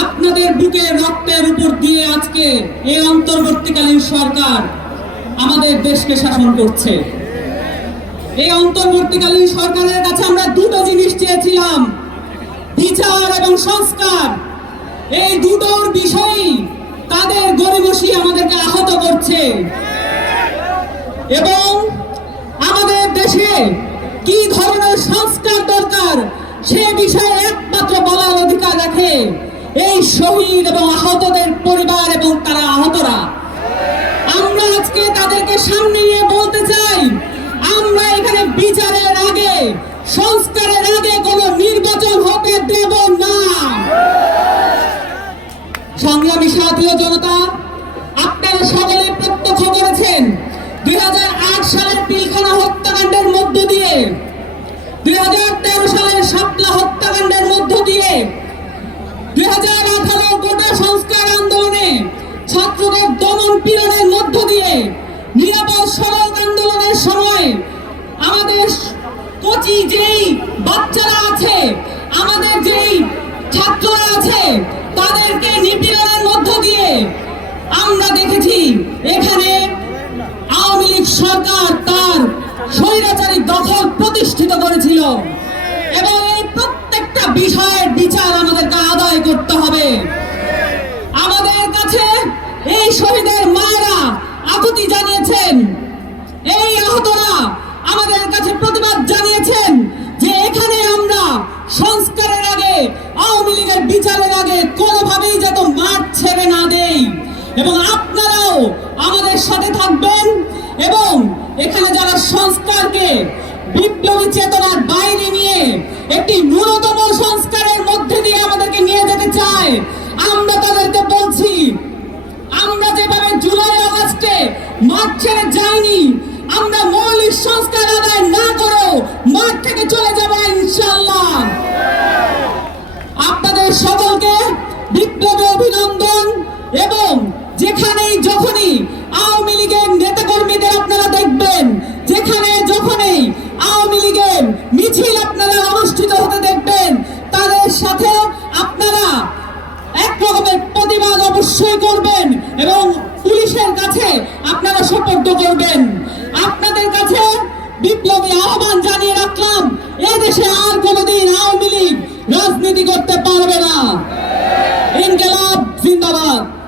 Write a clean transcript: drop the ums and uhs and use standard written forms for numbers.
আপনাদের বুকে রক্তের উপর দিয়ে আজকে এই অন্তর্বর্তীকালীন সরকার আমাদের দেশকে শাসন করছে। এই অন্তর্বর্তীকালীন সরকারের কাছে আমরা দুটো জিনিস চেয়েছিলাম, বিচার এবং সংস্কার। এই দুটোর বিষয়ই তাদের গরিমসি আমাদেরকে আহত করছে। এবং আমাদের দেশে কি ধরনের সংস্কার দরকার সে বিষয়ে একমাত্র বলার অধিকার রাখে এই শহীদ এবং আহতদের পরিবার এবং তারা আহতরা। আমরা আজকে তাদেরকে সামনে নিয়ে বলতে চাই, আমরা এখানে বিচারের আগে, সংস্কারের আগে কোনো নির্বাচন হতে দেব না। সংগ্রামী সাথী ও জনতা, আপনারা সকলে প্রত্যক্ষ করেছেন 2008 সালের পিলখানা হত্যাকাণ্ডের মধ্য দিয়ে, 2013 সালের শাপলা হত্যাকাণ্ডের মধ্য দিয়ে, 2018 গোটা সংস্কার আন্দোলনে ছাত্রদের দমন পীড়নের মধ্য দিয়ে, নিরাপদ সড়ক আন্দোলনের সময় আমাদের কচি যেই বাচ্চারা আছে, আমাদের যেই ছাত্ররা আছে, তাদেরকে নিপীড়নের মধ্য দিয়ে আমরা দেখেছি এখানে আওয়ামী লীগ সরকার তার স্বৈরাচারী দখল প্রতিষ্ঠিত করেছিল। এবং এই প্রত্যেকটা বিষয়ের বিচার আমাদেরকে আদায় করতে হবে। আমাদের কাছে এই শহীদের মায়েরা আকুতি জানিয়েছেন, এই আহতরা আমাদের কাছে প্রতিবাদ জানিয়েছেন যে এখানে আমরা সংস্কারের আগে, আওয়ামী লীগের বিচারের আগে কোনোভাবেই যাতে মাঠ ছেড়ে না দেই। এবং আপনারাও আমাদের সাথে থাকবেন এবং এখানে যারা সংস্কারকে বিপ্লবী চেতনার বাইরে নিয়ে একটি ন্যূনতম সংস্কারের মধ্যে দিয়ে আমাদেরকে নিয়ে যেতে চায়, আমরা তাদেরকে বলছি, আমরা যেভাবে জুলাই আগস্টে মাঠ ছেড়ে যাইনি, আমরা মৌলিক সংস্কার আদায় না করেও মাঠ থেকে চলে যাব ইনশাআল্লাহ। আপনাদের সকলকে বিপ্লবী অভিনন্দন। এবং যেখানেই যখনই আওয়ামী লীগের নেতাকর্মীদের আপনারা দেখবেন, যেখানে যখনই আওয়ামী লীগের মিছিল আপনারা অনুষ্ঠিত হতে দেখবেন, তাদের সাথে আপনারা এক রকমের প্রতিবাদ অবশ্যই করবেন এবং পুলিশের কাছে আপনারা সোপর্দ করবেন। আপনাদের কাছে বিপ্লবী আহ্বান জানিয়ে রাখলাম, এদেশে আর কোনোদিন আওয়ামী লীগ রাজনীতি করতে পারবে না। ইনকিলাব জিন্দাবাদ।